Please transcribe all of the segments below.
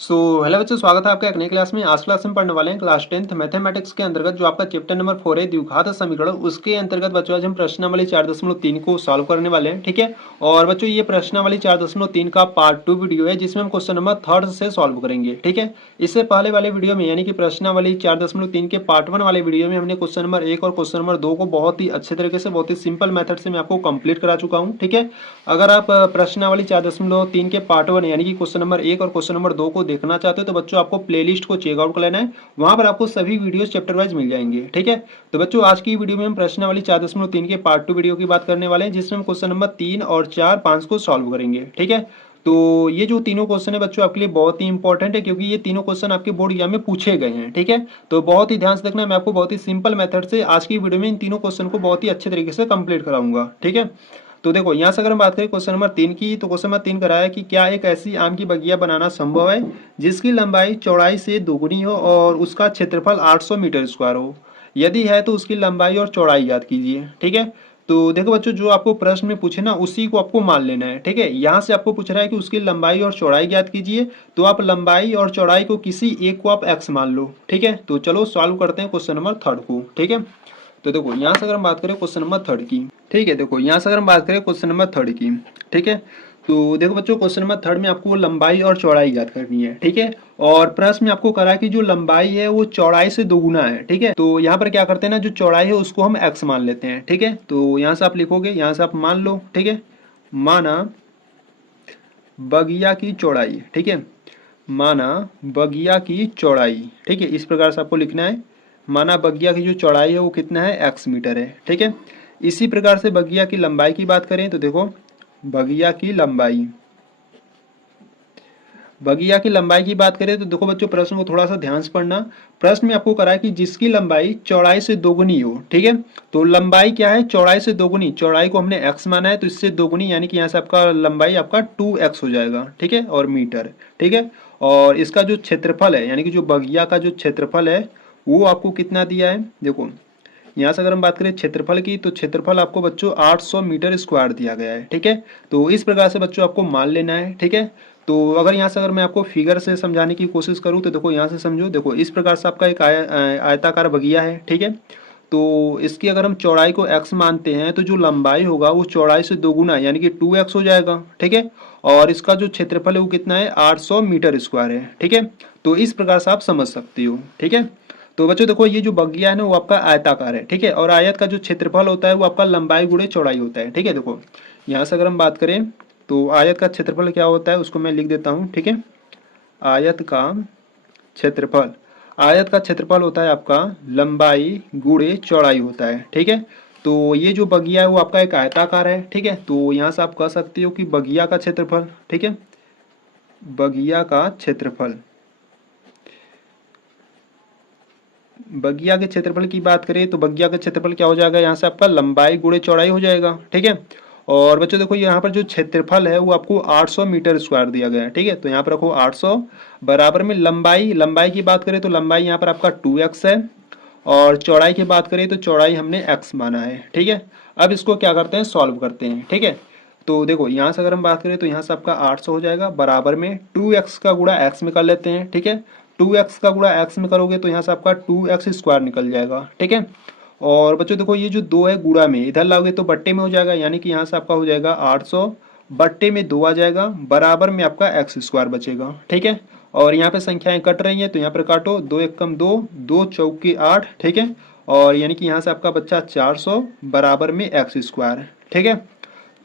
Hello बच्चों, स्वागत है आपका एक नई क्लास में। आज क्लास में पढ़ने वाले हैं क्लास 10th मैथमेटिक्स के अंतर्गत जो आपका चैप्टर नंबर 4 है द्विघात समीकरण। उसके अंतर्गत बच्चों आज हम प्रश्नावली 4.3 को सॉल्व करने वाले हैं, ठीक है। और बच्चों ये प्रश्नावली 4.3 का पार्ट 2 वीडियो है जिसमें हम क्वेश्चन नंबर 3 से सॉल्व करेंगे, ठीक है। इससे पहले वाले वीडियो में यानी कि प्रश्नावली 4.3 के पार्ट 1 वाले वीडियो में हमने क्वेश्चन नंबर 1 और क्वेश्चन नंबर 2 को बहुत ही अच्छे तरीके से, बहुत ही सिंपल मेथड से मैं आपको कंप्लीट करा चुका हूँ, ठीक है। अगर आप प्रश्नावली 4.3 के पार्ट 1 यानी कि क्वेश्चन नंबर 1 और क्वेश्चन नंबर 2 को देखना चाहते हो तो बच्चों आपको प्लेलिस्ट को चेकआउट कर लेना है। वहां पर आपको सभी वीडियोस चैप्टर वाइज मिल जाएंगे, ठीक है। तो बच्चों आज की वीडियो में हम प्रश्नावली 4.3 के पार्ट 2 वीडियो की बात करने वाले हैं जिसमें हम क्वेश्चन नंबर 3 और 4, 5 को सॉल्व करेंगे, ठीक है। तो ये जो तीनों क्वेश्चन है बच्चों आपके लिए बहुत ही इंपॉर्टेंट है क्योंकि ये तीनों क्वेश्चन आपके बोर्ड एग्जाम में पूछे गए हैं, ठीक है। तो बहुत ही ध्यान से देखना, मैं आपको बहुत ही सिंपल मेथड से आज की वीडियो में इन तीनों क्वेश्चन को बहुत ही अच्छे तरीके से कंप्लीट कराऊंगा, ठीक है। तो देखो यहाँ से अगर हम बात करें क्वेश्चन नंबर 3 की, तो क्वेश्चन नंबर 3 कराया कि क्या एक ऐसी आम की बगिया बनाना संभव है जिसकी लंबाई चौड़ाई से दोगुनी हो और उसका क्षेत्रफल 800 मीटर स्क्वायर हो। यदि है तो उसकी लंबाई और चौड़ाई याद कीजिए, ठीक है। तो देखो बच्चों जो आपको प्रश्न में पूछे ना उसी को आपको मान लेना है, ठीक है। यहाँ से आपको पूछ रहा है कि उसकी लंबाई और चौड़ाई ज्ञात कीजिए, तो आप लंबाई और चौड़ाई को किसी एक को आप x मान लो, ठीक है। तो चलो सॉल्व करते हैं क्वेश्चन नंबर 3 को, ठीक है। तो देखो यहाँ से अगर हम बात करें क्वेश्चन नंबर 3 की, ठीक है। देखो यहाँ से अगर हम बात करें क्वेश्चन नंबर 3 की, ठीक है। तो देखो बच्चों क्वेश्चन नंबर 3 में आपको लंबाई और चौड़ाई ज्ञात करनी है, ठीक है। और प्रश्न में आपको करा कि जो लंबाई है वो चौड़ाई से दोगुना है, ठीक है। तो यहाँ पर क्या करते हैं ना, जो चौड़ाई है उसको हम x मान लेते हैं, ठीक है। तो यहाँ से आप लिखोगे, यहाँ से आप मान लो, ठीक है। माना बगिया की चौड़ाई, ठीक है। माना बगिया की चौड़ाई, ठीक है। इस प्रकार से आपको लिखना है। माना बगिया की जो चौड़ाई है वो कितना है, x मीटर है, ठीक है। इसी प्रकार से बगिया की लंबाई की बात करें तो देखो बगिया की लंबाई, बगिया की लंबाई की बात करें तो देखो बच्चों प्रश्न को थोड़ा सा ध्यान से पढ़ना। प्रश्न में आपको करा है कि जिसकी लंबाई चौड़ाई से दोगुनी हो, ठीक है। तो लंबाई क्या है, चौड़ाई से दोगुनी, चौड़ाई को हमने x माना है तो इससे दोगुनी यानी कि यहाँ से आपका लंबाई आपका 2x हो जाएगा, ठीक है, और मीटर, ठीक है। और इसका जो क्षेत्रफल है यानी कि जो बगिया का जो क्षेत्रफल है वो आपको कितना दिया है, देखो यहाँ से अगर हम बात करें क्षेत्रफल की तो क्षेत्रफल आपको बच्चों 800 मीटर स्क्वायर दिया गया है, ठीक है। तो इस प्रकार से बच्चों आपको मान लेना है, ठीक है। तो अगर यहाँ से अगर मैं आपको फिगर से समझाने की कोशिश करूँ तो देखो यहाँ से समझो, देखो इस प्रकार से आपका एक आयताकार बगिया है, ठीक है। तो इसकी अगर हम चौड़ाई को x मानते हैं तो जो लंबाई होगा वो चौड़ाई से दोगुना यानी कि 2x हो जाएगा, ठीक है। और इसका जो क्षेत्रफल है वो कितना है, 800 मीटर स्क्वायर है, ठीक है। तो इस प्रकार से आप समझ सकते हो, ठीक है। तो बच्चों देखो ये जो बगिया है ना वो आपका आयताकार है, ठीक है। और आयत का जो क्षेत्रफल होता है वो आपका लंबाई गुणे चौड़ाई होता है, ठीक है। देखो यहाँ से अगर हम बात करें तो आयत का क्षेत्रफल क्या होता है उसको मैं लिख देता हूँ, ठीक है। आयत का क्षेत्रफल, आयत का क्षेत्रफल होता है आपका लंबाई गुणे चौड़ाई होता है, ठीक है। तो ये जो बगिया है वो आपका एक आयताकार है, ठीक है। तो यहाँ से आप कह सकते हो कि बगिया का क्षेत्रफल, ठीक है, बगिया का क्षेत्रफल, बगिया के क्षेत्रफल की बात करें तो बगिया का क्षेत्रफल क्या हो जाएगा, यहाँ से आपका लंबाई गुणे चौड़ाई हो जाएगा, ठीक है। और बच्चों देखो यहाँ पर जो क्षेत्रफल है वो आपको 800 मीटर स्क्वायर दिया गया है, ठीक है। तो यहाँ पर रखो 800 बराबर में लंबाई, लंबाई की बात करें तो लंबाई यहाँ पर आपका 2x है और चौड़ाई की बात करें तो चौड़ाई हमने x माना है, ठीक है। अब इसको क्या करते हैं, सॉल्व करते हैं, ठीक है। तो देखो यहाँ से अगर हम बात करें तो यहाँ से आपका 800 हो जाएगा बराबर में 2x का गुणा x में कर लेते हैं, ठीक है। 2x का गुणा x में करोगे तो यहाँ से आपका 2x स्क्वायर निकल जाएगा, ठीक है। और बच्चों देखो ये जो 2 है गुणा में इधर लाओगे तो बट्टे में हो जाएगा यानी कि यहाँ से आपका हो जाएगा 800 बट्टे में 2 आ जाएगा बराबर में आपका x स्क्वायर बचेगा, ठीक है। और यहाँ पे संख्याएं कट रही हैं तो यहाँ पर काटो, 2 एक कम 2, 2 चौके 8, ठीक है। और यानी कि यहाँ से आपका बच्चा 400 बराबर में x स्क्वायर, ठीक है।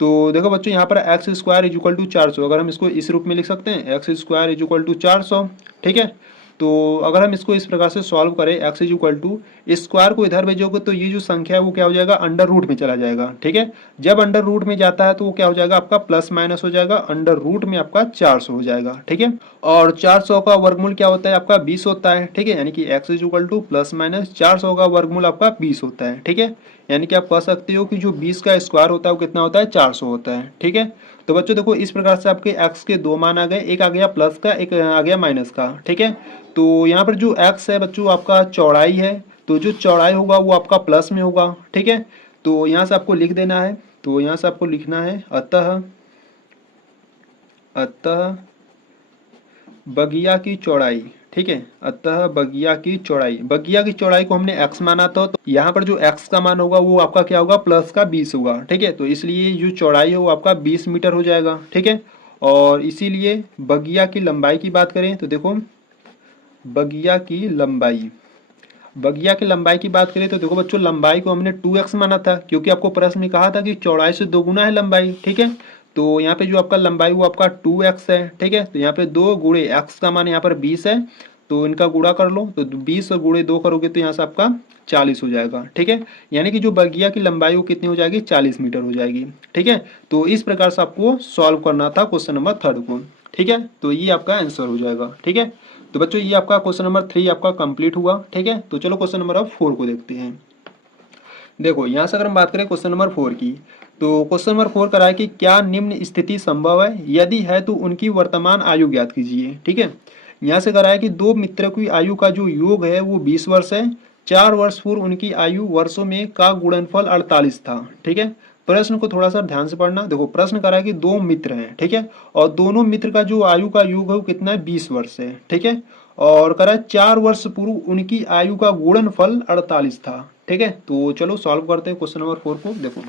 तो देखो बच्चों यहाँ पर X square is equal to 400, अगर हम इसको इस रूप में लिख सकते हैं X square is equal to 400, ठीक है। तो अगर हम इसको इस प्रकार से सॉल्व करें X is equal to square को इधर भेजोगे तो ये जो संख्या है वो क्या हो जाएगा, अंडर रूट में चला जाएगा, ठीक है। जब अंडर रूट में जाता है तो वो क्या हो जाएगा, आपका प्लस माइनस हो जाएगा, अंडर रूट में आपका 400 हो जाएगा, ठीक है। और 400 का वर्गमूल क्या होता है, आपका 20 होता है, ठीक है। यानी कि x is equal two plus minus 400 का वर्गमूल आपका 20 होता है, ठीक है। यानी कि आप कह सकते हो कि जो 20 का स्क्वायर होता है वो कितना होता है, 400 होता है, ठीक है। तो बच्चों देखो इस प्रकार से आपके x के दो मान आ गए, एक आ गया प्लस का, एक आ गया माइनस का, ठीक है। तो यहाँ पर जो x है बच्चों आपका चौड़ाई है, तो जो चौड़ाई होगा वो आपका प्लस में होगा, ठीक है। तो यहाँ से आपको लिख देना है, तो यहाँ से आपको लिखना है अतः, अतः बगिया की चौड़ाई, ठीक है। अतः बगिया की चौड़ाई को हमने x माना था, तो यहाँ पर जो x का मान होगा वो आपका क्या होगा, प्लस का 20 होगा, ठीक है। तो इसलिए जो चौड़ाई है वो आपका 20 मीटर हो जाएगा, ठीक है। और इसीलिए बगिया की लंबाई की बात करें तो देखो, बगिया की लंबाई, बगिया की लंबाई की बात करें तो देखो बच्चों, लंबाई को हमने 2x माना था, क्योंकि आपको प्रश्न में कहा था कि चौड़ाई से दोगुना है लंबाई, ठीक है। तो यहाँ पे जो आपका लंबाई वो आपका 2x है, ठीक है। तो यहाँ पे 2 गुणे x का मान यहाँ पर 20 है, तो इनका गुणा कर लो, तो 20 और गुणे 2 करोगे तो यहाँ से आपका 40 हो जाएगा, ठीक है। यानी कि जो बगिया की लंबाई वो कितनी हो जाएगी, 40 मीटर हो जाएगी, ठीक है। तो इस प्रकार से आपको सॉल्व करना था क्वेश्चन नंबर 3 को, ठीक है। तो ये आपका आंसर हो जाएगा, ठीक है। तो बच्चों ये आपका क्वेश्चन नंबर 3 आपका कंप्लीट हुआ, ठीक है। तो चलो क्वेश्चन नंबर अब 4 को देखते हैं। देखो यहाँ से अगर हम बात करें क्वेश्चन नंबर 4 की, तो क्वेश्चन नंबर 4 करा है कि क्या निम्न स्थिति संभव है, यदि है तो उनकी वर्तमान आयु ज्ञात कीजिए, ठीक है। यहाँ से करा है कि दो मित्रों की आयु का जो योग है वो 20 वर्ष है, 4 वर्ष पूर्व उनकी आयु वर्षों में का गुणनफल 48 था, ठीक है। प्रश्न को थोड़ा सा ध्यान से पढ़ना। देखो प्रश्न करा है कि दो मित्र हैं, ठीक है, और दोनों मित्र का जो आयु का योग है वो कितना है, 20 वर्ष है, ठीक है। और करा है 4 वर्ष पूर्व उनकी आयु का गुणनफल 48 था, ठीक है। तो चलो सॉल्व करते हैं क्वेश्चन नंबर 4 को। देखो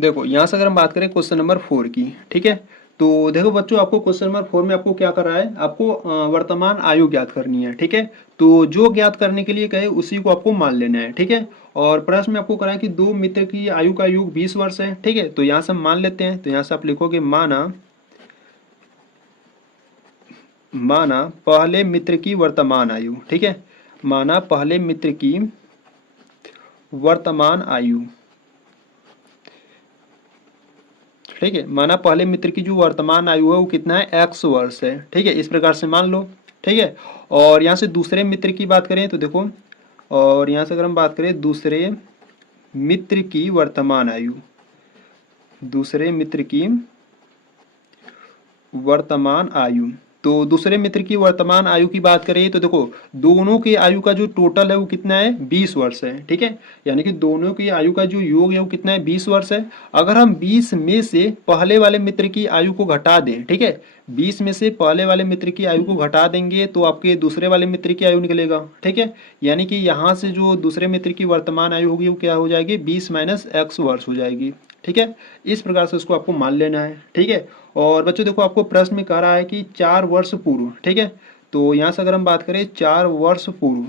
देखो यहाँ से अगर हम बात करें क्वेश्चन नंबर 4 की, ठीक है। तो देखो बच्चों, आपको क्वेश्चन नंबर 4 में आपको क्या कर रहा है, आपको वर्तमान आयु ज्ञात करनी है, ठीक है। तो जो ज्ञात करने के लिए कहे उसी को आपको मान लेना है, ठीक है। और प्रश्न में आपको करा है कि दो मित्र की आयु का योग 20 वर्ष है, ठीक है। तो यहाँ से हम मान लेते हैं, तो यहाँ से आप लिखोगे माना माना पहले मित्र की वर्तमान आयु, ठीक है। माना पहले मित्र की वर्तमान आयु, ठीक है। माना पहले मित्र की जो वर्तमान आयु है वो कितना है, x वर्ष है, ठीक है। इस प्रकार से मान लो, ठीक है। और यहाँ से दूसरे मित्र की बात करें तो देखो, और यहाँ से अगर हम बात करें दूसरे मित्र की वर्तमान आयु, दूसरे मित्र की वर्तमान आयु, तो दूसरे मित्र की वर्तमान आयु की बात करें तो देखो दोनों की आयु का जो टोटल है वो कितना है, 20 वर्ष है, ठीक है। यानी कि दोनों की आयु का जो योग है वो कितना है, 20 वर्ष है। अगर हम 20 में से पहले वाले मित्र की आयु को घटा दें, ठीक है, 20 में से पहले वाले मित्र की आयु को घटा देंगे तो आपके दूसरे वाले मित्र की आयु निकलेगा, ठीक है। यानी कि यहाँ से जो दूसरे मित्र की वर्तमान आयु होगी वो क्या हो जाएगी, 20 माइनस x वर्ष हो जाएगी, ठीक है। इस प्रकार से उसको आपको मान लेना है, ठीक है। और बच्चों देखो आपको प्रश्न में कह रहा है कि 4 वर्ष पूर्व, ठीक है। तो यहाँ से अगर हम बात करें 4 वर्ष पूर्व,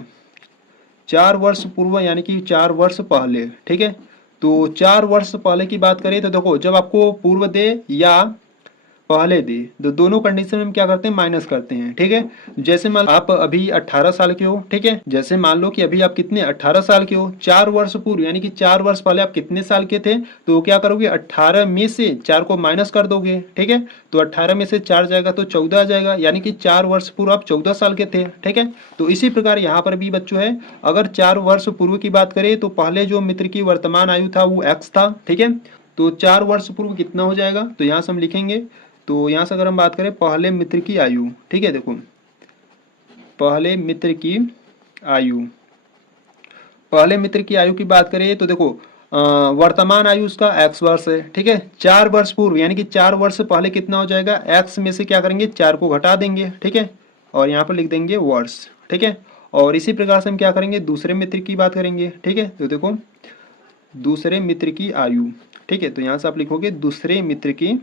4 वर्ष पूर्व यानी कि 4 वर्ष पहले, ठीक है। तो 4 वर्ष पहले की बात करें तो देखो जब आपको पूर्व दे या पहले दे, तो दोनों कंडीशन में हम क्या करते हैं, माइनस करते हैं, ठीक है। जैसे मान आप अभी 18 साल के हो, ठीक है। जैसे मान लो कि अभी आप कितने 18 साल के हो, 4 वर्ष पूर्व यानी कि 4 वर्ष पहले आप कितने साल के थे, तो क्या करोगे 18 में से 4 को माइनस कर दोगे, ठीक है। तो 18 में से 4 जाएगा तो 14 आ जाएगा, यानी कि 4 वर्ष पूर्व आप 14 साल के थे, ठीक है। तो इसी प्रकार यहाँ पर भी बच्चों है, अगर 4 वर्ष पूर्व की बात करें तो पहले जो मित्र की वर्तमान आयु था वो x था, ठीक है। तो 4 वर्ष पूर्व कितना हो जाएगा, तो यहाँ से हम लिखेंगे, तो यहाँ से अगर हम बात करें पहले मित्र की आयु, ठीक है। देखो पहले मित्र की आयु, पहले मित्र की आयु की बात करें तो देखो वर्तमान आयु उसका x वर्ष है, ठीक है। 4 वर्ष पूर्व यानी कि 4 वर्ष पहले कितना हो जाएगा, x में से क्या करेंगे 4 को घटा देंगे, ठीक है। और यहाँ पर लिख देंगे वर्ष, ठीक है। और इसी प्रकार से हम क्या करेंगे, दूसरे मित्र की बात करेंगे, ठीक है। तो देखो दूसरे मित्र की आयु, ठीक है। तो यहाँ से आप लिखोगे दूसरे मित्र की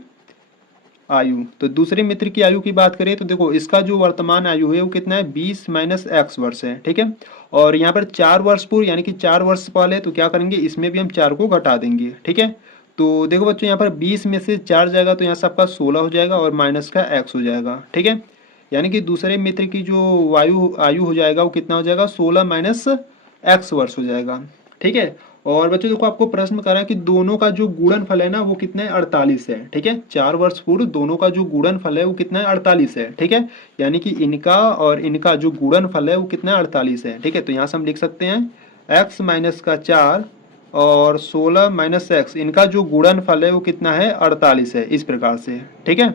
आयु, तो दूसरे मित्र की आयु की बात करें तो देखो इसका जो वर्तमान आयु है वो कितना है, 20 माइनस x वर्ष है, ठीक है। और यहाँ पर 4 वर्ष पूर्व यानी कि 4 वर्ष पहले, तो क्या करेंगे इसमें भी हम 4 को घटा देंगे, ठीक है। तो देखो बच्चों यहाँ पर 20 में से 4 जाएगा तो यहाँ से आपका 16 हो जाएगा और माइनस का x हो जाएगा, ठीक है। यानी कि दूसरे मित्र की जो आयु हो जाएगा वो कितना हो जाएगा, 16 माइनस x वर्ष हो जाएगा, ठीक है। और बच्चों देखो आपको प्रश्न करा है कि दोनों का जो गुणनफल है ना वो कितना है, 48 है, ठीक है। 4 वर्ष पूर्व दोनों का जो गुणनफल है वो कितना है, 48 है, ठीक है। यानी कि इनका और इनका जो गुणनफल है वो कितना है, 48 है, ठीक है। तो यहाँ से हम लिख सकते हैं x माइनस का 4 और 16 माइनस x, इनका जो गुणनफल है वो कितना है, 48 है, इस प्रकार से, ठीक है।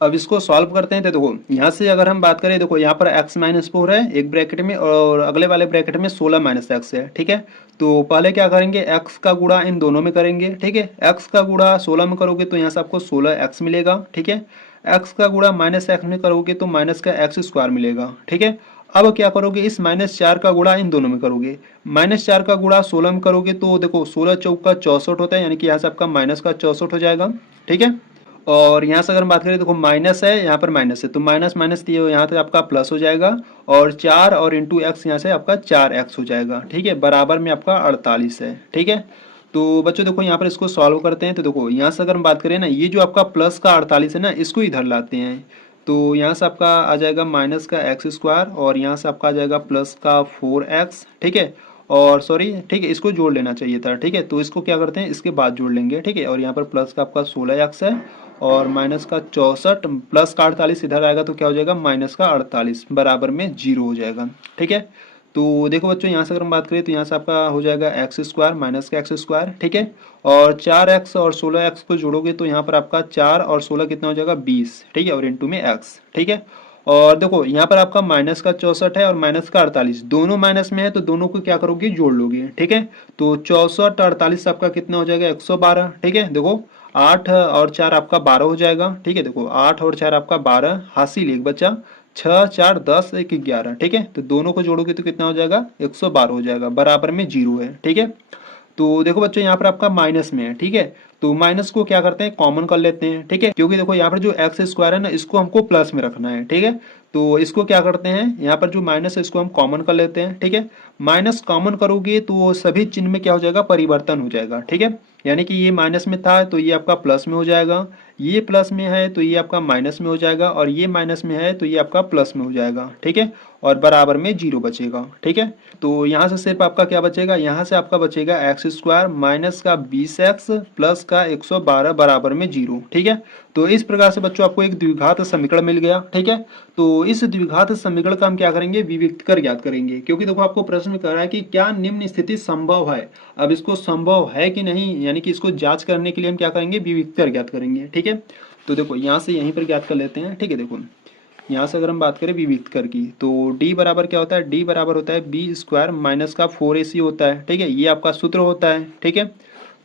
अब इसको सॉल्व करते हैं, तो देखो यहाँ से अगर हम बात करें, देखो यहाँ पर x माइनस 4 है एक ब्रैकेट में और अगले वाले ब्रैकेट में 16 माइनस एक्स है, ठीक है। तो पहले क्या करेंगे, x का गुणा इन दोनों में करेंगे, ठीक है। x का गुणा 16 में करोगे तो यहाँ से आपको 16x मिलेगा, ठीक है। एक्स का गुणा माइनस एक्स में करोगे तो माइनस का एक्स स्क्वायर मिलेगा, ठीक है। अब क्या करोगे, इस -4 का गुणा इन दोनों में करोगे, -4 का गुणा 16 में करोगे तो देखो 16 चौका 64 होता है, यानी कि यहाँ से आपका माइनस का 64 हो जाएगा, ठीक है। और यहाँ से अगर हम बात करें, देखो माइनस है, यहाँ पर माइनस है, तो माइनस माइनस दिए यहाँ से आपका प्लस हो जाएगा, और 4 और इंटू एक्स यहाँ से आपका 4x हो जाएगा, ठीक है, बराबर में आपका 48 है, ठीक है। तो बच्चों देखो यहाँ पर इसको सॉल्व करते हैं, तो देखो यहाँ से अगर हम बात करें ना, ये जो आपका प्लस का 48 है ना, इसको इधर लाते हैं, तो यहाँ से आपका आ जाएगा माइनस का एक्स स्क्वायर, और यहाँ से आपका आ जाएगा प्लस का 4x, ठीक है। और सॉरी, ठीक है, इसको जोड़ लेना चाहिए था, ठीक है, तो इसको क्या करते हैं, इसके बाद जोड़ लेंगे, ठीक है। और यहाँ पर प्लस का आपका 16x है, और माइनस का 64, प्लस का 48 इधर आएगा तो क्या हो जाएगा, माइनस का 48 बराबर में 0 हो जाएगा, ठीक है। तो देखो बच्चों यहाँ से अगर हम बात करें तो यहाँ से आपका हो जाएगा एक्स स्क्वायर माइनस का एक्स स्क्वायर, ठीक है। और 4x और 16x को जोड़ोगे तो यहाँ पर आपका 4 और 16 कितना हो जाएगा, 20, ठीक है, और इंटू में x, ठीक है। और देखो यहाँ पर आपका माइनस का 64 है और माइनस का 48 दोनों माइनस में है, तो दोनों को क्या करोगे, जोड़ लोगे, ठीक है। तो 64 48 आपका कितना हो जाएगा, 112, ठीक है। देखो 8 और 4 आपका 12 हो जाएगा, ठीक है। देखो 8 और 4 आपका 12, हासिल एक बचा, 6 4 10 1 11, ठीक है। तो दोनों को जोड़ोगे तो कितना हो जाएगा, 112 हो जाएगा, बराबर में 0 है, ठीक है। तो देखो बच्चों यहाँ पर आपका माइनस में है, ठीक है। तो माइनस को क्या करते हैं, कॉमन कर लेते हैं, ठीक है, क्योंकि देखो यहाँ पर जो एक्स स्क्वायर है ना, इसको हमको प्लस में रखना है, ठीक है। तो इसको क्या करते हैं, यहाँ पर जो माइनस है इसको हम कॉमन कर लेते हैं, ठीक है। माइनस कॉमन करोगे तो सभी चिन्ह में क्या हो जाएगा, परिवर्तन हो जाएगा, ठीक है। यानी कि ये माइनस में था तो ये आपका प्लस में हो जाएगा, ये प्लस में है तो ये आपका माइनस में हो जाएगा, और ये माइनस में है तो ये आपका प्लस में हो जाएगा, ठीक है। और बराबर में 0 बचेगा, ठीक है। तो यहाँ से सिर्फ आपका क्या बचेगा, यहाँ से आपका बचेगा एक्स स्क्वायर माइनस का 20x प्लस का 112 बराबर में 0, ठीक है। तो इस प्रकार से बच्चों आपको एक द्विघात समीकरण मिल गया, ठीक है। तो इस द्विघात समीकरण का हम क्या करेंगे, विविक्त कर ज्ञात करेंगे, क्योंकि देखो आपको प्रश्न में कह रहा है कि क्या निम्न स्थिति संभव है। अब इसको संभव है कि नहीं, यानी कि इसको जांच करने के लिए हम क्या करेंगे, विविक्त कर ज्ञात करेंगे, ठीक है। तो देखो यहाँ से यहीं पर ज्ञात कर लेते हैं, ठीक है। देखो यहाँ से अगर हम बात करें विविक्त कर की, तो d बराबर क्या होता है, d बराबर होता है बी स्क्वायर माइनस का 4ac होता है, ठीक है, ये आपका सूत्र होता है, ठीक है।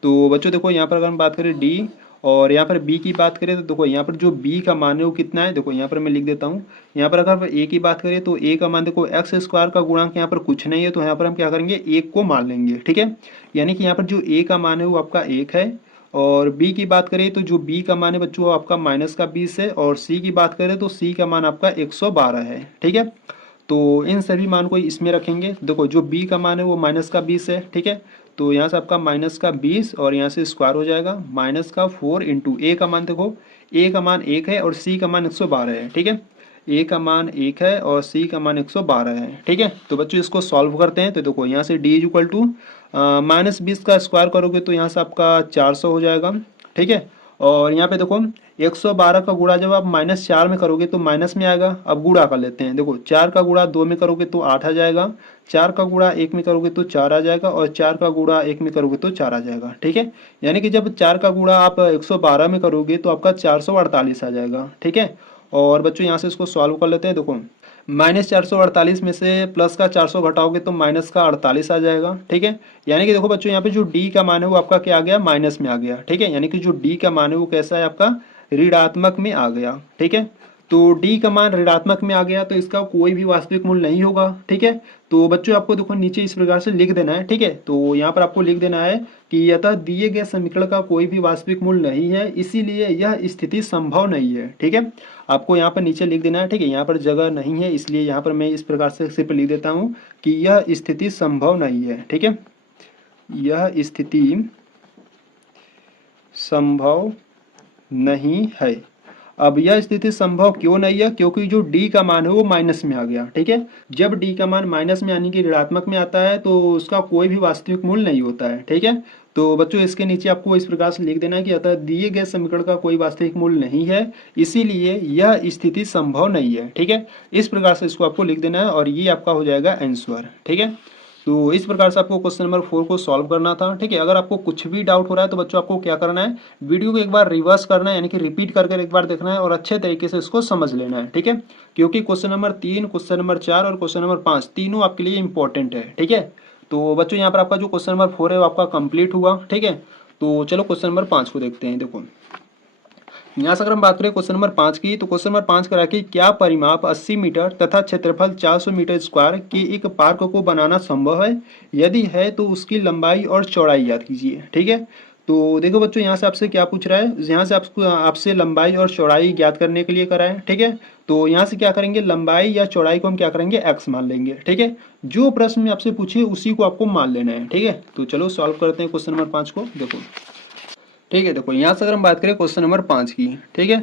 तो बच्चों देखो यहाँ पर अगर हम बात करें d और यहाँ पर b की बात करें, तो देखो यहाँ पर जो b का मान है वो कितना है, देखो यहाँ पर मैं लिख देता हूँ। यहाँ पर अगर a की बात करें तो a का मान देखो एक्स स्क्वायर का गुणांक यहाँ पर कुछ नहीं है, तो यहाँ पर हम क्या करेंगे, 1 को मान लेंगे, ठीक है। यानी कि यहाँ पर जो a का मान है वो आपका 1 है, और b की बात करें तो जो b का मान है बच्चों आपका माइनस का 20 है, और c की बात करें तो c का मान आपका 112 है, ठीक है। तो इन सभी मान को इसमें रखेंगे, देखो जो b का मान है वो माइनस का 20 है, ठीक है। तो यहाँ से आपका माइनस का 20 और यहाँ से स्क्वायर हो जाएगा, माइनस का 4 इंटू a का मान, देखो a का मान 1 है और c का मान 112 है, ठीक है। a का मान 1 है और c का मान 112 है, ठीक है। तो बच्चों इसको सॉल्व करते हैं, तो देखो यहाँ से d इज इक्वल टू -20 का स्क्वायर करोगे तो यहाँ से आपका 400 हो जाएगा, ठीक है। और यहाँ पे देखो 112 का गुणा जब आप -4 में करोगे तो माइनस में आएगा, अब गुणा कर लेते हैं। देखो 4 का गुणा 2 में करोगे तो 8 आ जाएगा, 4 का गुणा 1 में करोगे तो 4 आ जाएगा, और 4 का गुणा 1 में करोगे तो 4 आ जाएगा, ठीक है। यानी कि जब 4 का गुणा आप 112 में करोगे तो आपका 448 आ जाएगा, ठीक है। और बच्चों यहाँ से इसको सॉल्व कर लेते हैं। देखो -448 में से प्लस का 400 घटाओगे तो माइनस का 48 आ जाएगा, ठीक है। यानी कि देखो बच्चों यहाँ पे जो d का मान है वो आपका क्या आ गया, माइनस में आ गया, ठीक है। यानी कि जो d का मान है वो कैसा है, आपका ऋणात्मक में आ गया, ठीक है। तो d का मान ऋणात्मक में आ गया तो इसका कोई भी वास्तविक मूल्य नहीं होगा, ठीक है। तो बच्चों आपको देखो नीचे इस प्रकार से लिख देना है, ठीक है। तो यहाँ पर आपको लिख देना है कि अतः दिए गए समीकरण का कोई भी वास्तविक मूल्य नहीं है, इसीलिए यह स्थिति संभव नहीं है, ठीक है। आपको यहाँ पर नीचे लिख देना है, ठीक है। यहाँ पर जगह नहीं है इसलिए यहाँ पर मैं इस प्रकार से सिर्फ लिख देता हूँ कि यह स्थिति संभव नहीं है, ठीक है। यह स्थिति संभव नहीं है। अब यह स्थिति संभव क्यों नहीं है, क्योंकि जो d का मान है वो माइनस में आ गया, ठीक है। जब d का मान माइनस में यानी कि ऋणात्मक में आता है तो उसका कोई भी वास्तविक मूल्य नहीं होता है, ठीक है। तो बच्चों इसके नीचे आपको इस प्रकार से लिख देना है कि अतः दिए गए समीकरण का कोई वास्तविक मूल्य नहीं है, इसीलिए यह स्थिति संभव नहीं है, ठीक है। इस प्रकार से इसको आपको लिख देना है और ये आपका हो जाएगा आंसर, ठीक है। तो इस प्रकार से आपको क्वेश्चन नंबर 4 को सॉल्व करना था, ठीक है। अगर आपको कुछ भी डाउट हो रहा है तो बच्चों आपको क्या करना है, वीडियो को एक बार रिवर्स करना है, यानी कि रिपीट करके एक बार देखना है और अच्छे तरीके से इसको समझ लेना है, ठीक है। क्योंकि क्वेश्चन नंबर 3, क्वेश्चन नंबर 4 और क्वेश्चन नंबर 5 तीनों आपके लिए इंपॉर्टेंट है, ठीक है। तो बच्चों यहाँ पर आपका जो क्वेश्चन नंबर 4 है वो आपका कंप्लीट हुआ, ठीक है। तो चलो क्वेश्चन नंबर 5 को देखते हैं। देखो यहाँ से अगर हम बात करें क्वेश्चन नंबर 5 की, तो क्वेश्चन नंबर 5 करा कि क्या परिमाप 80 मीटर तथा क्षेत्रफल 400 मीटर स्क्वायर के एक पार्क को बनाना संभव है? यदि है तो उसकी लंबाई और चौड़ाई याद कीजिए। ठीक है, तो देखो बच्चों यहाँ से आपसे क्या पूछ रहा है, यहाँ से आपसे लंबाई और चौड़ाई ज्ञात करने के लिए करा है। ठीक है, तो यहाँ से क्या करेंगे, लंबाई या चौड़ाई को हम क्या करेंगे, एक्स मान लेंगे। ठीक है, जो प्रश्न में आपसे पूछे उसी को आपको मान लेना है। ठीक है, तो चलो सॉल्व करते हैं क्वेश्चन नंबर 5 को। देखो ठीक है, देखो यहाँ से अगर हम बात करें क्वेश्चन नंबर 5 की, ठीक है,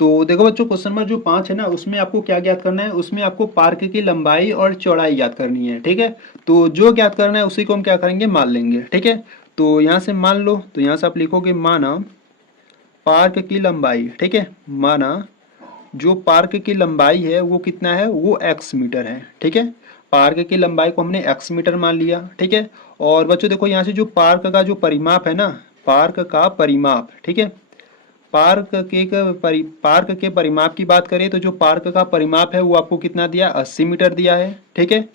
तो देखो बच्चों क्वेश्चन नंबर जो 5 है ना, उसमें आपको क्या ज्ञात करना है, उसमें आपको पार्क की लंबाई और चौड़ाई ज्ञात करनी है। ठीक है, तो जो ज्ञात करना है उसी को हम क्या करेंगे, मान लेंगे। ठीक है, तो यहाँ से मान लो, तो यहाँ से आप लिखोगे माना पार्क की लंबाई। ठीक है, माना जो पार्क की लंबाई है वो कितना है, वो x मीटर है। ठीक है, पार्क की लंबाई को हमने x मीटर मान लिया। ठीक है, और बच्चों देखो यहाँ से जो पार्क का जो परिमाप है ना, पार्क का परिमाप, ठीक है, पार्क के परिमाप की बात करें तो जो पार्क का परिमाप है वो आपको कितना दिया, 80 मीटर दिया है। ठीक है,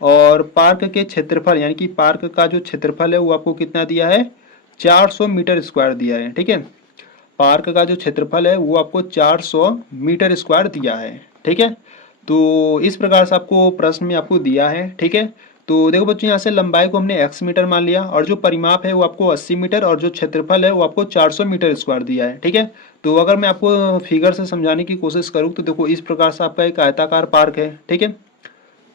और पार्क के क्षेत्रफल यानी कि पार्क का जो क्षेत्रफल है वो आपको कितना दिया है, 400 मीटर स्क्वायर दिया है। ठीक है, पार्क का जो क्षेत्रफल है वो आपको 400 मीटर स्क्वायर दिया है। ठीक है, तो इस प्रकार से आपको प्रश्न में आपको दिया है। ठीक है, तो देखो बच्चों यहाँ से लंबाई को हमने x मीटर मान लिया और जो परिमाप है वो आपको 80 मीटर और जो क्षेत्रफल है वो आपको 400 मीटर स्क्वायर दिया है। ठीक है, तो अगर मैं आपको फिगर से समझाने की कोशिश करूँ तो देखो इस प्रकार से आपका एक आयताकार पार्क है। ठीक है,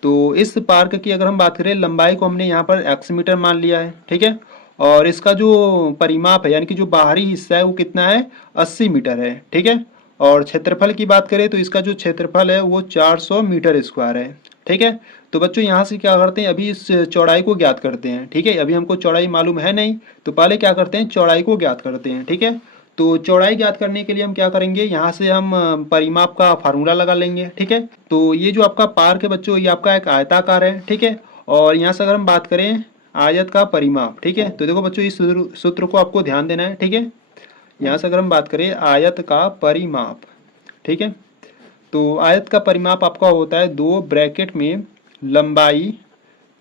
तो इस पार्क की अगर हम बात करें, लंबाई को हमने यहाँ पर x मीटर मान लिया है। ठीक है, और इसका जो परिमाप है यानी कि जो बाहरी हिस्सा है वो कितना है, 80 मीटर है। ठीक है, और क्षेत्रफल की बात करें तो इसका जो क्षेत्रफल है वो 400 मीटर स्क्वायर है। ठीक है, तो बच्चों यहाँ से क्या करते हैं, अभी इस चौड़ाई को ज्ञात करते हैं। ठीक है, अभी हमको चौड़ाई मालूम है नहीं, तो पहले क्या करते हैं, चौड़ाई को ज्ञात करते हैं। ठीक है, तो चौड़ाई ज्ञात करने के लिए हम क्या करेंगे, यहाँ से हम परिमाप का फार्मूला लगा लेंगे। ठीक है, तो ये जो आपका पार्क है बच्चों, ये आपका एक आयताकार है। ठीक है, और यहाँ से अगर हम बात करें आयत का परिमाप, ठीक है, तो देखो बच्चों इस सूत्र को आपको ध्यान देना है। ठीक है, यहाँ से अगर हम बात करें आयत का परिमाप, ठीक है, तो आयत का परिमाप आपका होता है 2 ब्रैकेट में लंबाई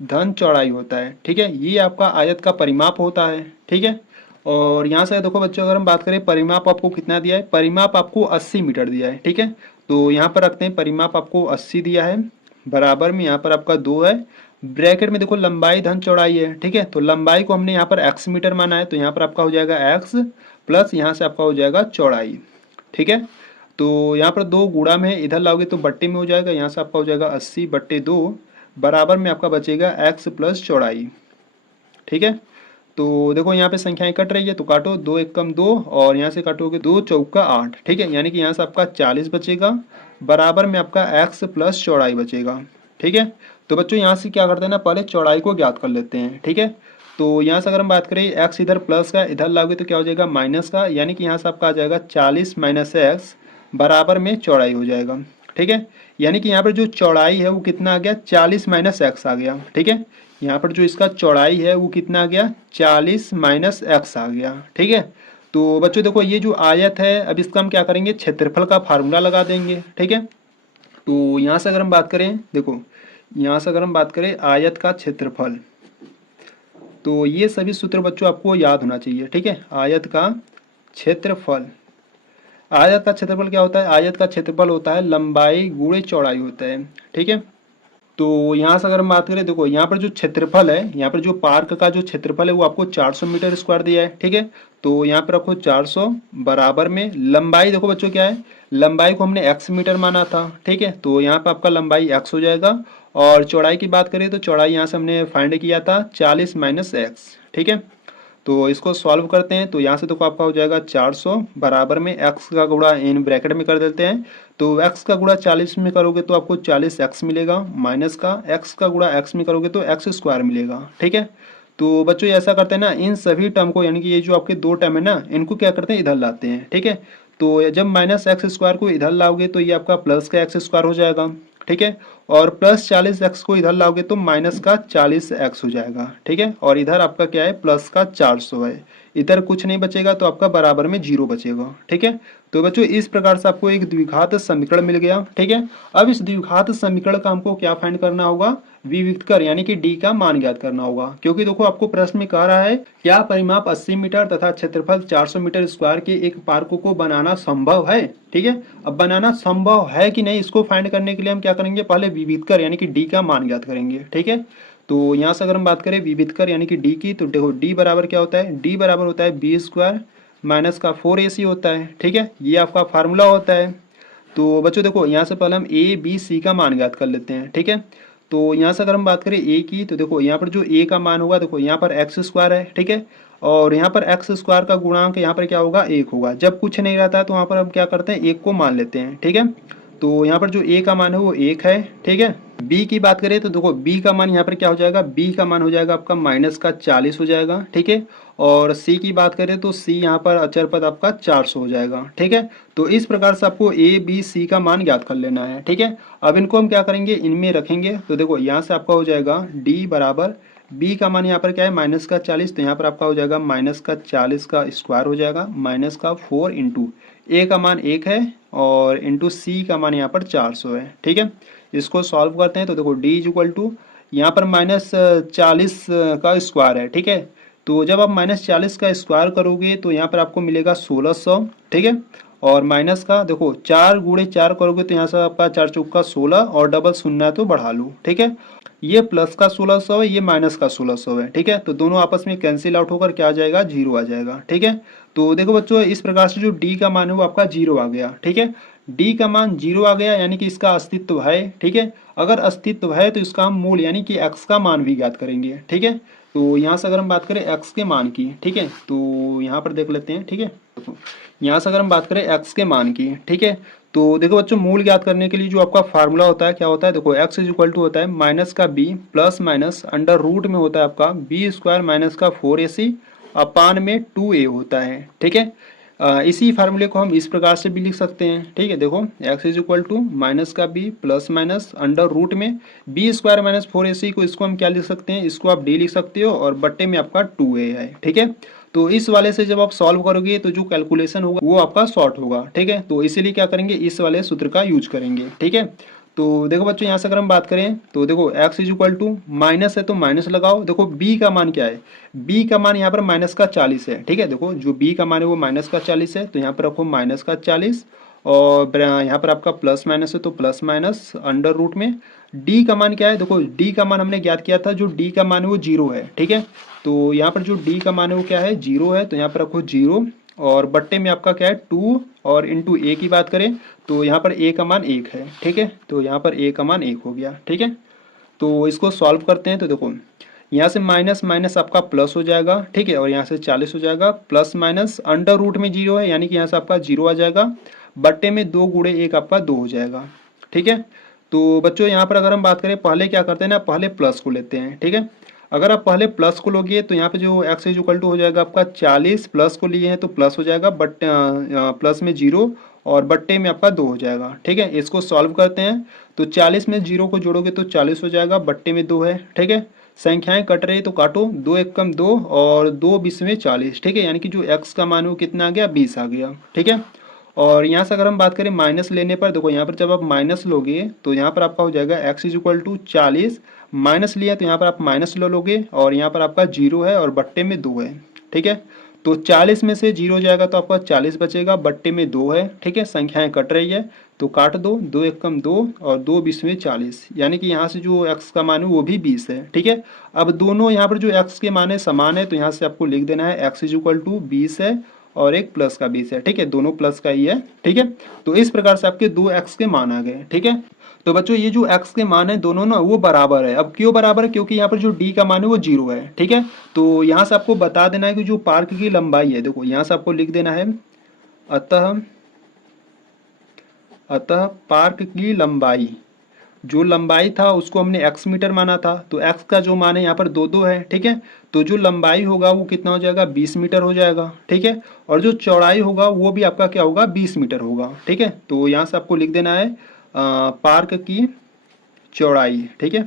धन चौड़ाई होता है। ठीक है, ये आपका आयत का परिमाप होता है। ठीक है, और यहाँ से देखो बच्चों अगर हम बात करें परिमाप आपको कितना दिया है, परिमाप आपको 80 मीटर दिया है। ठीक है, तो यहाँ पर रखते हैं परिमाप आपको 80 दिया है, बराबर में यहाँ पर आपका 2 है, ब्रैकेट में देखो लंबाई धन चौड़ाई है। ठीक है, तो लंबाई को हमने यहाँ पर x मीटर माना है, तो यहाँ पर आपका हो जाएगा x प्लस यहाँ से आपका हो जाएगा चौड़ाई। ठीक है, तो यहाँ पर 2 गुणा में है, इधर लाओगे तो बट्टे में हो जाएगा, यहाँ से आपका हो जाएगा 80/2 बराबर में आपका बचेगा x प्लस चौड़ाई। ठीक है, तो देखो यहाँ पे संख्याएं कट रही है तो काटो, 2 एकम 2 और यहाँ से काटोगे 2 चौका 8। ठीक है, यानी कि यहाँ से आपका 40 बचेगा, बराबर में आपका x प्लस चौड़ाई बचेगा। ठीक है, तो बच्चों यहाँ से क्या करते हैं ना, पहले चौड़ाई को ज्ञात कर लेते हैं। ठीक है, तो यहाँ से अगर हम बात करें x इधर प्लस का, इधर लाओगे तो क्या हो जाएगा माइनस का, यानी कि यहाँ से आपका आ जाएगा 40 माइनस x बराबर में चौड़ाई हो जाएगा। ठीक है, यानी कि यहाँ पर जो चौड़ाई है वो कितना आ गया, 40 माइनस x आ गया। ठीक है, यहाँ पर जो इसका चौड़ाई है वो कितना आ गया, 40 माइनस x आ गया। ठीक है, तो बच्चों देखो ये जो आयत है, अब इसका हम क्या करेंगे, क्षेत्रफल का फार्मूला लगा देंगे। ठीक है, तो यहाँ से अगर हम बात करें, देखो यहाँ से अगर हम बात करें आयत का क्षेत्रफल, तो ये सभी सूत्र बच्चों आपको याद होना चाहिए। ठीक है, आयत का क्षेत्रफल, आयत का क्षेत्रफल क्या होता है, आयत का क्षेत्रफल होता है लंबाई गुणे चौड़ाई होता है। ठीक है, तो यहाँ से अगर हम बात करें, देखो यहाँ पर जो क्षेत्रफल है, यहाँ पर जो पार्क का जो क्षेत्रफल है वो आपको 400 मीटर स्क्वायर दिया है। ठीक है, तो यहाँ पर रखो 400 बराबर में लंबाई, देखो बच्चों क्या है, लंबाई को हमने x मीटर माना था। ठीक है, तो यहाँ पर आपका लंबाई x हो जाएगा, और चौड़ाई की बात करें तो चौड़ाई यहाँ से हमने फाइंड किया था 40 माइनस x। ठीक है, तो इसको सॉल्व करते हैं, तो यहाँ से देखो आपका हो जाएगा 400 बराबर में x का गुणा इन ब्रैकेट में कर देते हैं, तो x का गुणा 40 में करोगे तो आपको 40x मिलेगा, माइनस का x का गुणा x में करोगे तो x स्क्वायर मिलेगा। ठीक है, तो बच्चों ऐसा करते हैं ना, इन सभी टर्म को यानी कि ये जो आपके 2 टर्म है ना, इनको क्या करते हैं, इधर लाते हैं। ठीक है, तो जब माइनस x स्क्वायर को इधर लाओगे तो ये आपका प्लस का x स्क्वायर हो जाएगा। ठीक है, और प्लस 40x को इधर लाओगे तो माइनस का 40x हो जाएगा। ठीक है, और इधर आपका क्या है, प्लस का 400 है, इधर कुछ नहीं बचेगा तो आपका बराबर में 0 बचेगा। ठीक है, तो बच्चों इस प्रकार से आपको एक द्विघात समीकरण मिल गया। ठीक है, अब इस द्विघात समीकरण का हमको क्या फाइंड करना होगा, विविक्तर यानी कि डी का मान ज्ञात करना होगा। क्योंकि देखो आपको प्रश्न में कह रहा है क्या परिमाप 80 मीटर तथा क्षेत्रफल 400 मीटर स्क्वायर के एक पार्क को बनाना संभव है। ठीक है, अब बनाना संभव है कि नहीं इसको फाइंड करने के लिए हम क्या करेंगे, पहले विविक्तर यानी कि डी का मान ज्ञात करेंगे। ठीक है, तो यहाँ से अगर हम बात करें विविक्तर यानी कि डी की, तो देखो डी बराबर क्या होता है, डी बराबर होता है बी स्क्वायर माइनस का 4ac होता है। ठीक है, ये आपका फार्मूला होता है। तो बच्चों देखो यहाँ से पहले हम ए बी सी का मान ज्ञात कर लेते हैं। ठीक है, तो यहाँ से अगर हम बात करें ए की, तो देखो यहाँ पर जो ए का मान होगा, देखो यहाँ पर एक्स स्क्वायर है। ठीक है, और यहाँ पर एक्स स्क्वायर का गुणांक यहाँ पर क्या होगा, एक होगा। जब कुछ नहीं रहता है तो वहाँ पर हम क्या करते हैं, एक को मान लेते हैं। ठीक है, तो यहाँ पर जो ए का मान है वो एक है। ठीक है, बी की बात करें तो देखो बी का मान यहाँ पर क्या हो जाएगा, बी का मान हो जाएगा आपका माइनस का 40 हो जाएगा। ठीक है, और सी की बात करें तो सी यहाँ पर अचर पद आपका 400 हो जाएगा। ठीक है, तो इस प्रकार से आपको ए बी सी का मान ज्ञात कर लेना है। ठीक है, अब इनको हम क्या करेंगे, इनमें रखेंगे। तो देखो यहाँ से आपका हो जाएगा डी बराबर बी का मान यहाँ पर क्या है माइनस का 40, तो यहाँ पर आपका हो जाएगा माइनस का 40 का स्क्वायर हो जाएगा माइनस का 4 इंटू ए का मान 1 है और इंटू सी का मान यहाँ पर 400 है। ठीक है, इसको सॉल्व करते हैं तो देखो डी इज इक्वल टू यहाँ पर -40 का स्क्वायर है। ठीक है, तो जब आप -40 का स्क्वायर करोगे तो यहाँ पर आपको मिलेगा 1600। ठीक है, और माइनस का देखो 4 गुणे 4 करोगे तो यहाँ से आपका 4 चौका 16 और डबल शून्य है तो बढ़ा लो। ठीक है, ये प्लस का 1600 है, ये माइनस का 1600 है। ठीक है, तो दोनों आपस में कैंसिल आउट होकर क्या आ जाएगा, जीरो आ जाएगा। ठीक है, तो देखो बच्चों इस प्रकार से जो डी का मान है वो आपका जीरो आ गया। ठीक है, डी का मान जीरो आ गया यानी कि इसका अस्तित्व है। ठीक है, अगर अस्तित्व है तो इसका हम मूल यानी कि एक्स का मान भी ज्ञात करेंगे। ठीक है, तो यहाँ से अगर हम बात करें एक्स के मान की, ठीक है, तो यहाँ पर देख लेते हैं। ठीक है, देखो यहाँ से अगर हम बात करें एक्स के मान की, ठीक है, तो देखो बच्चों मूल ज्ञात करने के लिए जो आपका फार्मूला होता है क्या होता है, देखो एक्स इज इक्वल टू होता है माइनस का B plus minus under root में होता है आपका बी स्क्वायर माइनस का 4ac अपान में 2a होता है। ठीक है, इसी फार्मूले को हम इस प्रकार से भी लिख सकते हैं। ठीक है, देखो x is equal to minus का b plus minus under root में बी स्क्वायर माइनस 4ac को, इसको हम क्या लिख सकते हैं, इसको आप d लिख सकते हो और बट्टे में आपका 2a है। ठीक है, तो इस वाले से जब आप सॉल्व करोगे तो जो कैलकुलेशन होगा वो आपका शॉर्ट होगा। ठीक है, तो इसीलिए क्या करेंगे, इस वाले सूत्र का यूज करेंगे। ठीक है, तो देखो बच्चों यहाँ से अगर हम बात करें तो देखो x is equal to minus है तो माइनस लगाओ। देखो b का मान क्या है, b का मान यहाँ पर माइनस का 40 है। ठीक है, देखो जो b का मान है वो माइनस का 40 है, तो यहाँ पर रखो माइनस का 40 और यहाँ पर आपका प्लस माइनस है तो प्लस माइनस अंडर रूट में d का मान क्या है, देखो d का मान हमने ज्ञात किया था, जो d का मान है वो जीरो है। ठीक है, तो यहाँ पर जो d का मान है वो क्या है, जीरो है, तो यहाँ पर रखो जीरो और बट्टे में आपका क्या है 2 और इंटू ए की बात करें तो यहाँ पर ए का मान 1 है। ठीक है, तो यहाँ पर ए का मान 1 हो गया। ठीक है, तो इसको सॉल्व करते हैं तो देखो यहाँ से माइनस माइनस आपका प्लस हो जाएगा। ठीक है, और यहाँ से 40 हो जाएगा, प्लस माइनस अंडर रूट में जीरो है यानी कि यहाँ से आपका जीरो आ जाएगा, बट्टे में 2 गुणे 1 आपका 2 हो जाएगा। ठीक है, तो बच्चों यहाँ पर अगर हम बात करें पहले क्या करते हैं ना, पहले प्लस को लेते हैं। ठीक है, अगर आप पहले प्लस को लोगे तो यहाँ पे जो x इज इक्वल टू हो जाएगा आपका 40, प्लस को लिए हैं तो प्लस हो जाएगा, बट प्लस में जीरो और बट्टे में आपका 2 हो जाएगा। ठीक है, इसको सॉल्व करते हैं तो 40 में जीरो को जोड़ोगे तो 40 हो जाएगा, बट्टे में 2 है। ठीक है, संख्याएं कट रही तो काटो, 2 एक कम 2 और 2 20 में 40। ठीक है, यानी कि जो x का मान है वो कितना आ गया, 20 आ गया। ठीक है, और यहाँ से अगर हम बात करें माइनस लेने पर, देखो यहाँ पर जब आप माइनस लोगे तो यहाँ पर आपका हो जाएगा x is equal to 40, minus लिया तो यहाँ पर आप माइनस लोगे और यहाँ पर आपका जीरो है और बट्टे में 2 है। ठीक है, तो 40 में से जीरो जाएगा तो आपका 40 बचेगा, बट्टे में 2 है। ठीक है, संख्याएं कट रही है तो काट दो, 2 एक कम 2 और 2 20 में 40, यानी कि यहाँ से जो x का मान है वो भी 20 है। ठीक है, अब दोनों यहाँ पर जो x के मान है समान है तो यहाँ से आपको लिख देना है x इज इक्वल टू 20 है और एक प्लस का 20 है। ठीक है, दोनों प्लस का ही है। ठीक है, तो इस प्रकार से आपके दो x के मान आ गए। ठीक है, तो बच्चों ये जो x के मान है दोनों ना वो बराबर है। अब क्यों बराबर है, क्योंकि यहाँ पर जो d का मान है वो जीरो है। ठीक है, तो यहाँ से आपको बता देना है कि जो पार्क की लंबाई है, देखो यहाँ से आपको लिख देना है अतः पार्क की लंबाई, जो लंबाई था उसको हमने x मीटर माना था, तो x का जो मान है यहाँ पर 2 है। ठीक है, तो जो लंबाई होगा वो कितना हो जाएगा, 20 मीटर हो जाएगा। ठीक है, और जो चौड़ाई होगा वो भी आपका क्या होगा, 20 मीटर होगा। ठीक है, तो यहाँ से आपको लिख देना है पार्क की चौड़ाई। ठीक है,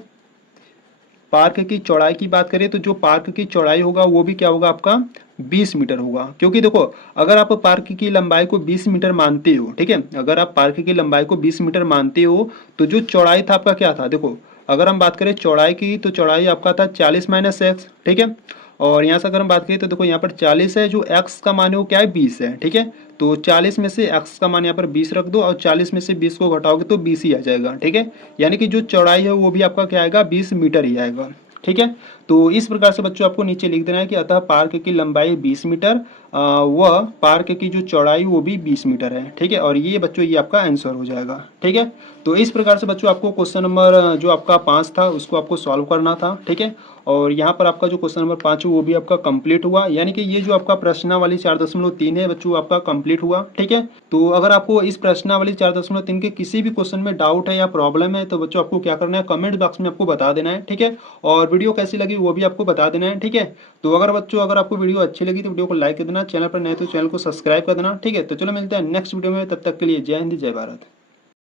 पार्क की चौड़ाई की बात करें तो जो पार्क की चौड़ाई होगा वो भी क्या होगा आपका 20 मीटर होगा। क्योंकि देखो अगर आप पार्क की लंबाई को 20 मीटर मानते हो, ठीक है, अगर आप पार्क की लंबाई को 20 मीटर मानते हो तो जो चौड़ाई था आपका क्या था, देखो अगर हम बात करें चौड़ाई की तो चौड़ाई आपका था 40 माइनस एक्स, ठीक है। और यहाँ से अगर हम बात करें तो देखो यहाँ पर 40 है, जो एक्स का मान है वो क्या है 20 है, ठीक है। तो 40 में से एक्स का मान यहाँ पर 20 रख दो और 40 में से 20 को घटाओगे तो 20 ही आ जाएगा, ठीक है। यानी कि जो चौड़ाई है वो भी आपका क्या आएगा 20 मीटर ही आएगा, ठीक है। तो इस प्रकार से बच्चों आपको नीचे लिख देना है कि अतः पार्क की लंबाई 20 मीटर व पार्क की जो चौड़ाई वो भी 20 मीटर है, ठीक है। और ये बच्चों ये आपका आंसर हो जाएगा, ठीक है। तो इस प्रकार से बच्चों आपको क्वेश्चन नंबर जो आपका 5 था उसको आपको सॉल्व करना था, ठीक है। और यहाँ पर आपका जो क्वेश्चन नंबर 5 है वो भी आपका कंप्लीट हुआ, यानी कि ये जो आपका प्रश्नावली 4.3 है बच्चों आपका कंप्लीट हुआ, ठीक है। तो अगर आपको इस प्रश्नावली 4.3 के किसी भी क्वेश्चन में डाउट है या प्रॉब्लम है तो बच्चों आपको क्या करना है, कमेंट बॉक्स में आपको बता देना है, ठीक है। और वीडियो कैसी लगी वो भी आपको बता देना है, ठीक है। तो अगर बच्चों अगर आपको वीडियो अच्छी लगी तो वीडियो को लाइक कर देना, चैनल पर नए तो चैनल को सब्सक्राइब कर देना, ठीक है। तो चलो मिलते हैं नेक्स्ट वीडियो में, तब तक के लिए जय हिंद जय भारत।